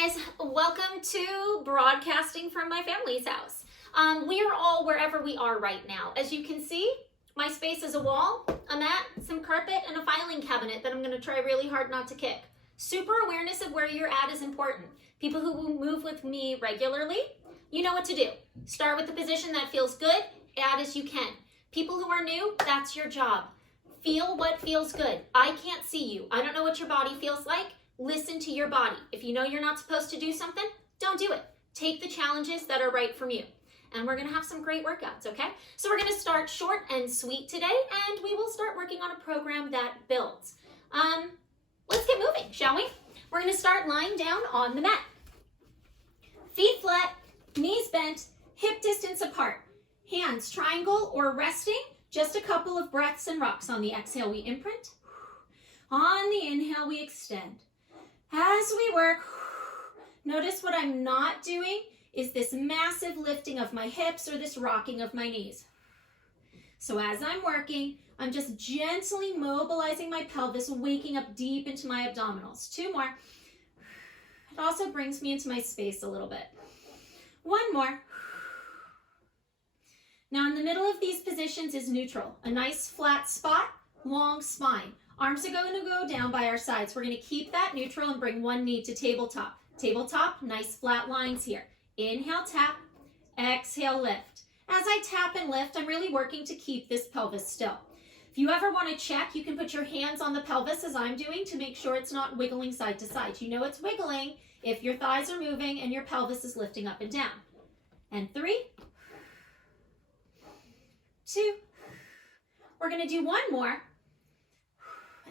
guys, welcome to broadcasting from my family's house. We are all wherever we are right now. As you can see, my space is a wall, a mat, some carpet, and a filing cabinet that I'm going to try really hard not to kick. Super awareness of where you're at is important. People who move with me regularly, you know what to do. Start with the position that feels good, add as you can. People who are new, that's your job. Feel what feels good. I can't see you. I don't know what your body feels like. Listen to your body. If you know you're not supposed to do something, don't do it. Take the challenges that are right from you. And we're gonna have some great workouts, okay? So we're gonna start short and sweet today, and we will start working on a program that builds. Let's get moving, shall we? We're gonna start lying down on the mat. Feet flat, knees bent, hip distance apart. Hands triangle or resting. Just a couple of breaths and rocks. On the exhale, we imprint. On the inhale, we extend. As we work, notice what I'm not doing is this massive lifting of my hips or this rocking of my knees. So as I'm working, I'm just gently mobilizing my pelvis, waking up deep into my abdominals. Two more. It also brings me into my space a little bit. One more. Now in the middle of these positions is neutral, a nice flat spot, long spine. Arms are going to go down by our sides. We're going to keep that neutral and bring one knee to tabletop. Tabletop, nice flat lines here. Inhale, tap. Exhale, lift. As I tap and lift, I'm really working to keep this pelvis still. If you ever want to check, you can put your hands on the pelvis as I'm doing to make sure it's not wiggling side to side. You know it's wiggling if your thighs are moving and your pelvis is lifting up and down. And 3, 2. We're going to do one more.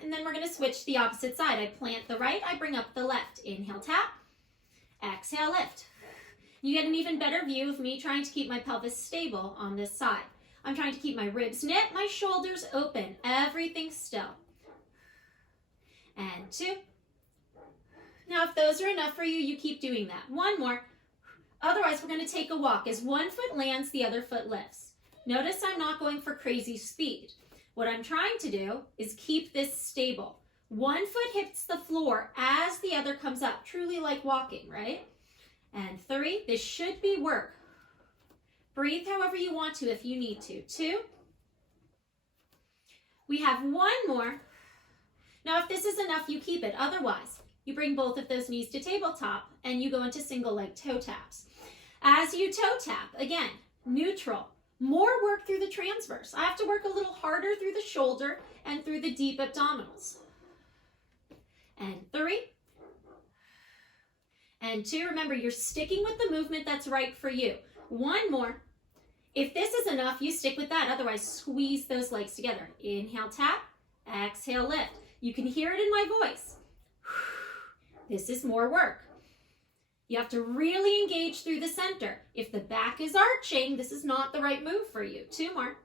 And then we're going to switch the opposite side. I plant the right, I bring up the left. Inhale, tap. Exhale, lift. You get an even better view of me trying to keep my pelvis stable on this side. I'm trying to keep my ribs knit, my shoulders open, everything still. And 2. Now, if those are enough for you, you keep doing that. One more. Otherwise, we're going to take a walk. As one foot lands, the other foot lifts. Notice I'm not going for crazy speed. What I'm trying to do is keep this stable. One foot hits the floor as the other comes up, truly like walking, right? And 3, this should be work. Breathe however you want to if you need to. 2. We have one more. Now, if this is enough, you keep it. Otherwise, you bring both of those knees to tabletop and you go into single leg toe taps. As you toe tap, again, neutral. More work through the transverse. I have to work a little harder through the shoulder and through the deep abdominals. And 3. And 2. Remember, you're sticking with the movement that's right for you. One more. If this is enough, you stick with that. Otherwise, squeeze those legs together. Inhale, tap. Exhale, lift. You can hear it in my voice. This is more work. You have to really engage through the center. If the back is arching, this is not the right move for you. 2 more.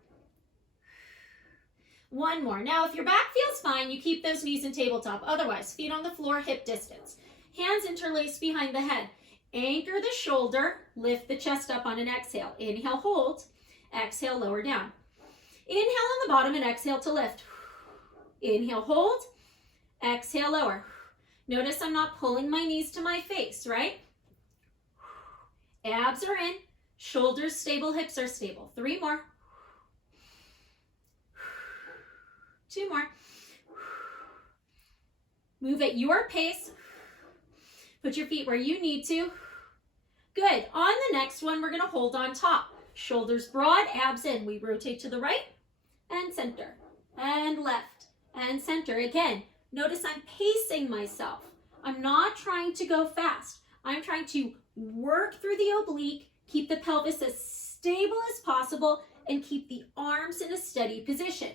One more. Now, if your back feels fine, you keep those knees in tabletop. Otherwise, feet on the floor, hip distance. Hands interlaced behind the head. Anchor the shoulder. Lift the chest up on an exhale. Inhale, hold. Exhale, lower down. Inhale on the bottom and exhale to lift. Inhale, hold. Exhale, lower. Notice I'm not pulling my knees to my face, right? Abs are in, shoulders stable, hips are stable. 3 more. 2 more. Move at your pace. Put your feet where you need to. Good. On the next one, we're going to hold on top. Shoulders broad, abs in. We rotate to the right and center and left and center. Again, notice I'm pacing myself. I'm not trying to go fast. I'm trying to work through the oblique, keep the pelvis as stable as possible, and keep the arms in a steady position.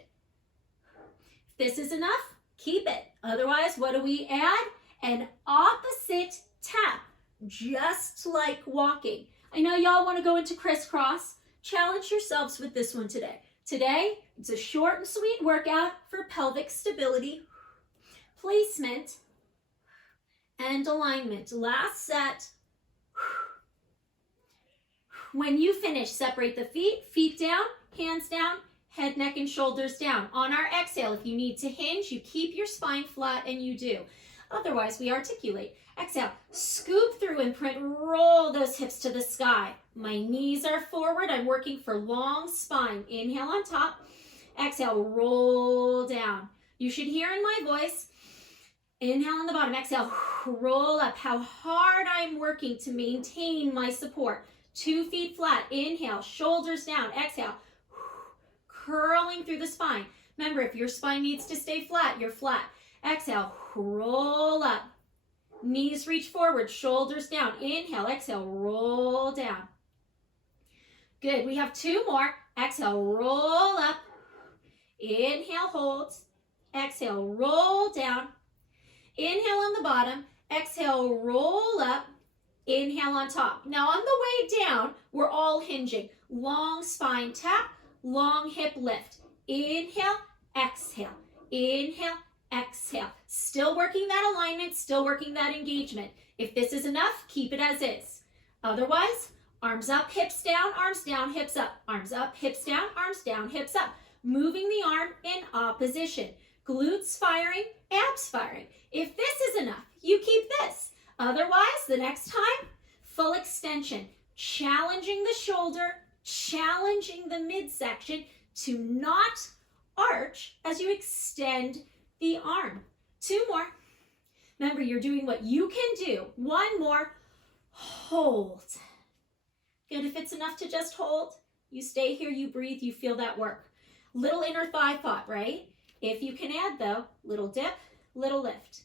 If this is enough, keep it. Otherwise, what do we add? An opposite tap, just like walking. I know y'all want to go into crisscross. Challenge yourselves with this one today. Today, it's a short and sweet workout for pelvic stability, placement, and alignment. Last set. When you finish, separate the feet down, hands down, head, neck, and shoulders down. On our exhale, if you need to hinge, you keep your spine flat and you do. Otherwise, we articulate. Exhale, scoop through and print, roll those hips to the sky. My knees are forward. I'm working for long spine. Inhale on top. Exhale, roll down. You should hear in my voice. Inhale on the bottom. Exhale, roll up. How hard I'm working to maintain my support. 2 feet flat. Inhale, shoulders down. Exhale, curling through the spine. Remember, if your spine needs to stay flat, you're flat. Exhale, roll up. Knees reach forward, shoulders down. Inhale, exhale, roll down. Good. We have 2 more. Exhale, roll up. Inhale, hold. Exhale, roll down. Inhale on the bottom. Exhale, roll up. Inhale on top. Now on the way down, we're all hinging. Long spine tap, long hip lift. Inhale, exhale. Inhale, exhale. Still working that alignment, still working that engagement. If this is enough, keep it as is. Otherwise, arms up, hips down, hips up. Arms up, hips down, hips up. Moving the arm in opposition. Glutes firing, abs firing. If this is enough, you keep this. Otherwise, the next time, full extension. Challenging the shoulder, challenging the midsection to not arch as you extend the arm. 2 more. Remember, you're doing what you can do. 1 more. Hold. Good. If it's enough to just hold, you stay here, you breathe, you feel that work. Little inner thigh thought, right? If you can add, though, little dip, little lift.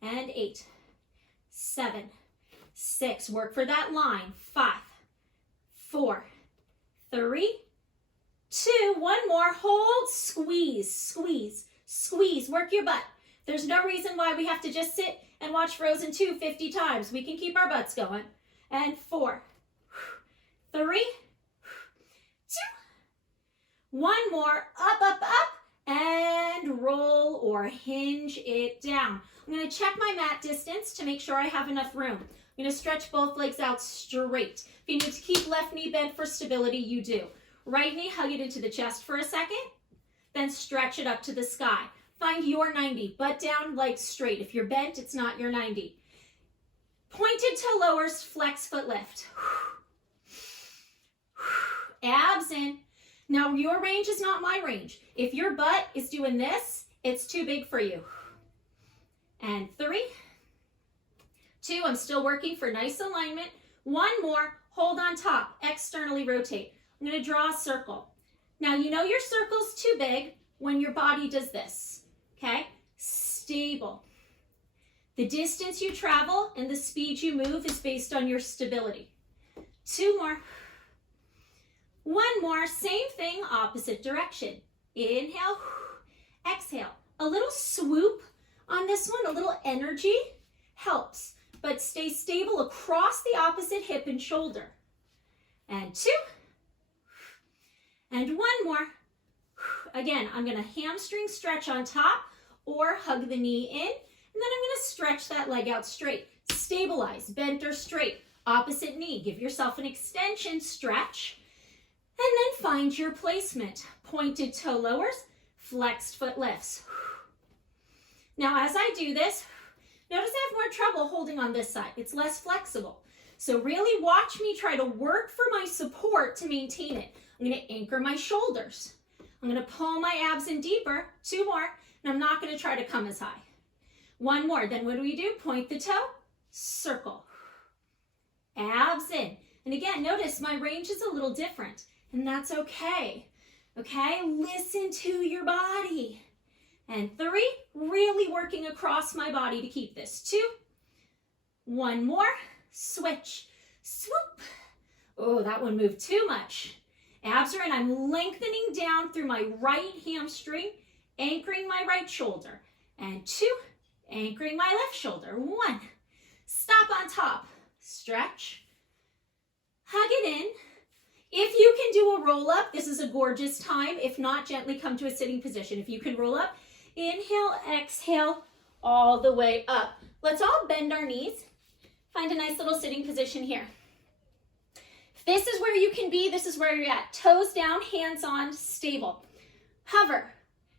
And 8, 7, 6. Work for that line. 5, 4, 3, 2. 1 more. Hold. Squeeze, squeeze, squeeze. Work your butt. There's no reason why we have to just sit and watch Frozen 2 50 times. We can keep our butts going. And 4, 3, 2. 1 more. Up, up, up. And roll or hinge it down. I'm going to check my mat distance to make sure I have enough room. I'm going to stretch both legs out straight. If you need to keep left knee bent for stability, you do. Right knee, hug it into the chest for a second. Then stretch it up to the sky. Find your 90. Butt down, legs straight. If you're bent, it's not your 90. Pointed toe lowers, flex foot lift. Abs in. Now, your range is not my range. If your butt is doing this, it's too big for you. And 3, 2, I'm still working for nice alignment. 1 more, hold on top, externally rotate. I'm going to draw a circle. Now, you know your circle's too big when your body does this, okay? Stable. The distance you travel and the speed you move is based on your stability. 2 more. 1 more, same thing, opposite direction. Inhale, exhale. A little swoop on this one, a little energy helps, but stay stable across the opposite hip and shoulder. And 2, and 1 more. Again, I'm gonna hamstring stretch on top or hug the knee in, and then I'm gonna stretch that leg out straight. Stabilize, bent or straight, opposite knee. Give yourself an extension stretch, and then find your placement. Pointed toe lowers, flexed foot lifts. Now, as I do this, notice I have more trouble holding on this side. It's less flexible. So really watch me try to work for my support to maintain it. I'm going to anchor my shoulders. I'm going to pull my abs in deeper. 2 more, and I'm not going to try to come as high. 1 more. Then what do? Point the toe, circle. Abs in. And again, notice my range is a little different, and that's okay. Okay, listen to your body. And 3, really working across my body to keep this. 2, 1 more, switch, swoop. Oh, that one moved too much. Abs are in, I'm lengthening down through my right hamstring, anchoring my right shoulder. And 2, anchoring my left shoulder. 1, stop on top, stretch, hug it in. If you can do a roll up, this is a gorgeous time. If not, gently come to a sitting position. If you can roll up, inhale, exhale, all the way up. Let's all bend our knees. Find a nice little sitting position here. If this is where you can be, this is where you're at. Toes down, hands on, stable. Hover.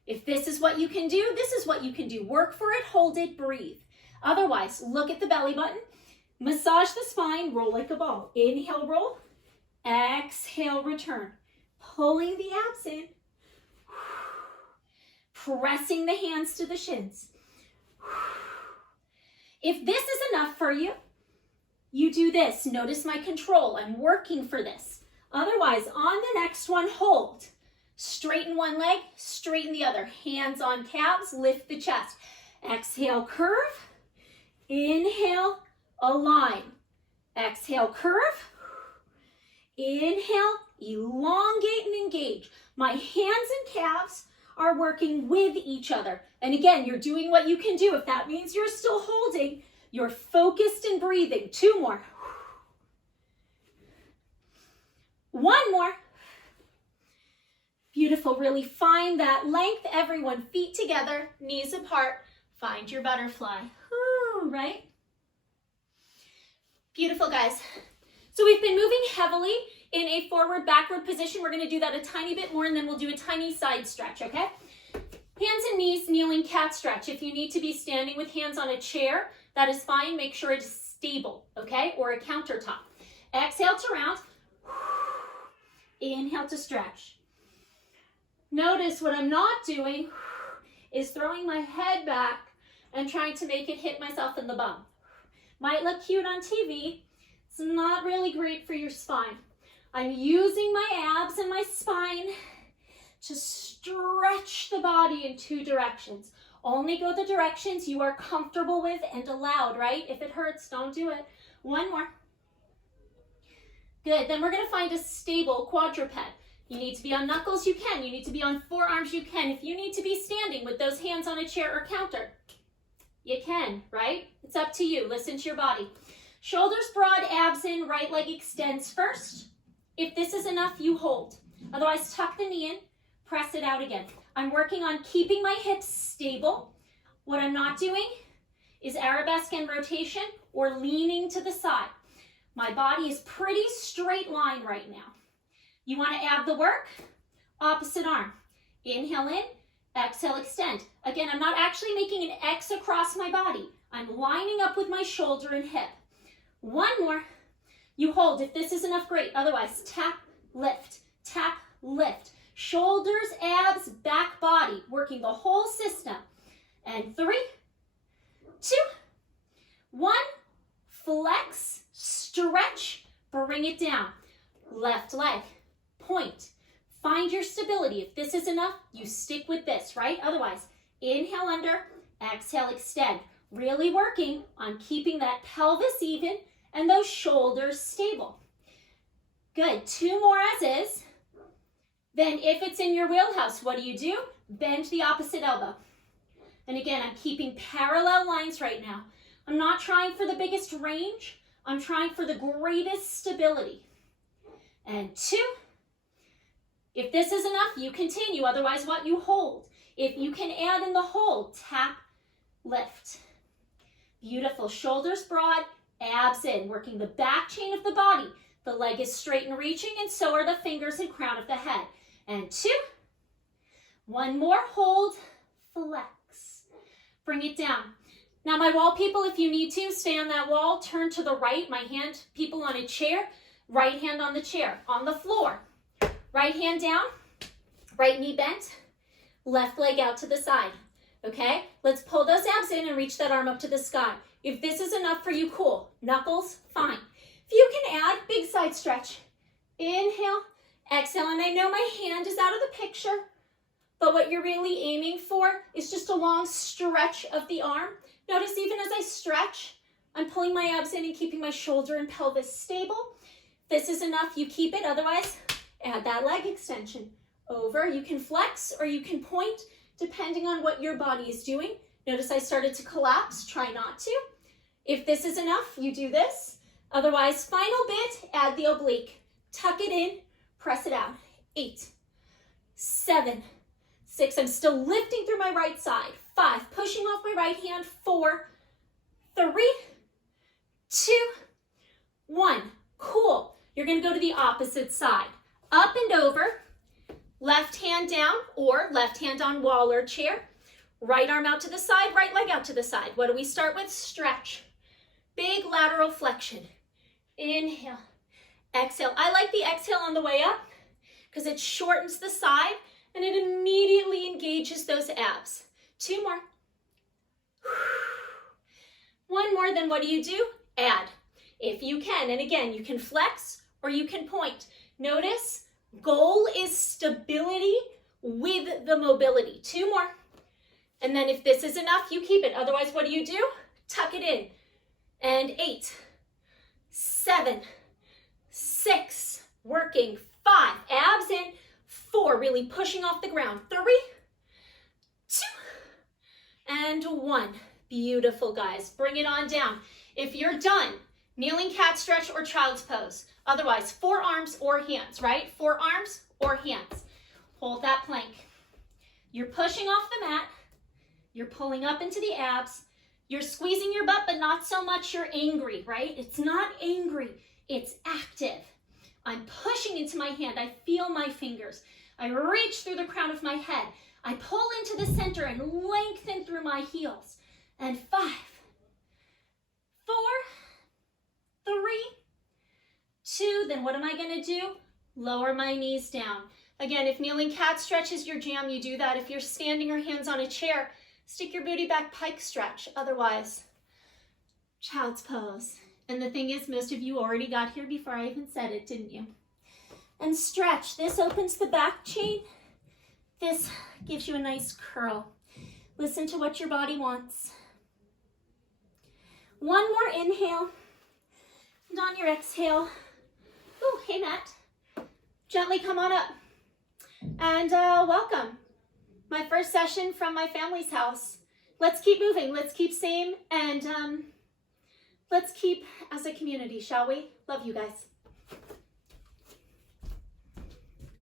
If this is what you can do, this is what you can do. Work for it, hold it, breathe. Otherwise, look at the belly button, massage the spine, roll like a ball. Inhale, roll. Exhale, return. Pulling the abs in. Pressing the hands to the shins. If this is enough for you, you do this. Notice my control. I'm working for this. Otherwise, on the next one, hold. Straighten one leg, straighten the other. Hands on calves, lift the chest. Exhale, curve. Inhale, align. Exhale, curve. Inhale, elongate and engage. My hands and calves are working with each other. And again, you're doing what you can do. If that means you're still holding, you're focused and breathing. 2 more. 1 more. Beautiful. Really find that length. Everyone, feet together, knees apart. Find your butterfly. Ooh, right? Beautiful, guys. So we've been moving heavily in a forward-backward position. We're going to do that a tiny bit more, and then we'll do a tiny side stretch, okay? Hands and knees, kneeling cat stretch. If you need to be standing with hands on a chair, that is fine. Make sure it's stable, okay? Or a countertop. Exhale to round. Inhale to stretch. Notice what I'm not doing is throwing my head back and trying to make it hit myself in the bum. Might look cute on TV. It's not really great for your spine. I'm using my abs and my spine to stretch the body in 2 directions. Only go the directions you are comfortable with and allowed, right? If it hurts, don't do it. 1 more. Good, then we're gonna find a stable quadruped. You need to be on knuckles, you can. You need to be on forearms, you can. If you need to be standing with those hands on a chair or counter, you can, right? It's up to you. Listen to your body. Shoulders broad, abs in, right leg extends first. If this is enough, you hold. Otherwise, tuck the knee in, press it out again. I'm working on keeping my hips stable. What I'm not doing is arabesque and rotation or leaning to the side. My body is pretty straight line right now. You want to add the work? Opposite arm. Inhale in, exhale, extend. Again, I'm not actually making an X across my body. I'm lining up with my shoulder and hip. 1 more. You hold. If this is enough, great. Otherwise, tap, lift, tap, lift. Shoulders, abs, back body, working the whole system. And 3, 2, 1. Flex, stretch, bring it down. Left leg, point. Find your stability. If this is enough, you stick with this, right? Otherwise, inhale under, exhale, extend. Really working on keeping that pelvis even and those shoulders stable. Good. 2 more as is. Then if it's in your wheelhouse, what do? Bend the opposite elbow. And again, I'm keeping parallel lines right now. I'm not trying for the biggest range. I'm trying for the greatest stability. And 2. If this is enough, you continue. Otherwise, what? You hold. If you can add in the hold, tap, lift. Beautiful. Shoulders broad, abs in, working the back chain of the body. The leg is straight and reaching, and so are the fingers and crown of the head. And 2. 1 more, hold, flex. Bring it down. Now, my wall people, if you need to, stay on that wall, turn to the right. My hand, people on a chair, right hand on the chair, on the floor. Right hand down, right knee bent, left leg out to the side. Okay, let's pull those abs in and reach that arm up to the sky. If this is enough for you, cool. Knuckles, fine. If you can add, big side stretch. Inhale, exhale, and I know my hand is out of the picture, but what you're really aiming for is just a long stretch of the arm. Notice even as I stretch, I'm pulling my abs in and keeping my shoulder and pelvis stable. If this is enough, you keep it. Otherwise, add that leg extension. Over, you can flex or you can point, depending on what your body is doing. Notice I started to collapse, try not to. If this is enough, you do this. Otherwise, final bit, add the oblique. Tuck it in, press it out. 8, 7, 6, I'm still lifting through my right side. 5, pushing off my right hand. 4, 3, 2, 1. Cool. You're gonna go to the opposite side. Up and over, left hand down or left hand on wall or chair. Right arm out to the side, right leg out to the side. What do we start with? Stretch. Big lateral flexion. Inhale. Exhale. I like the exhale on the way up because it shortens the side and it immediately engages those abs. 2 more. One more, then what do? Add. If you can, and again, you can flex or you can point. Notice, goal is stability with the mobility. 2 more. And then if this is enough, you keep it. Otherwise, what do? Tuck it in. And 8, 7, 6, working. 5, abs in. 4, really pushing off the ground. 3, 2, and 1. Beautiful, guys. Bring it on down. If you're done, kneeling cat stretch or child's pose. Otherwise, forearms or hands, right? Forearms or hands. Hold that plank. You're pushing off the mat. You're pulling up into the abs. You're squeezing your butt, but not so much you're angry, right? It's not angry. It's active. I'm pushing into my hand. I feel my fingers. I reach through the crown of my head. I pull into the center and lengthen through my heels. And 5, 4, 3, 2. Then what am I going to do? Lower my knees down. Again, if kneeling cat stretch is your jam, you do that. If you're standing or hands on a chair, stick your booty back, pike stretch. Otherwise, child's pose. And the thing is, most of you already got here before I even said it, didn't you? And stretch. This opens the back chain. This gives you a nice curl. Listen to what your body wants. 1 more inhale. And on your exhale, oh, hey, Matt. Gently come on up. And welcome. My first session from my family's house. Let's keep moving. Let's keep same. And let's keep as a community, shall we? Love you guys.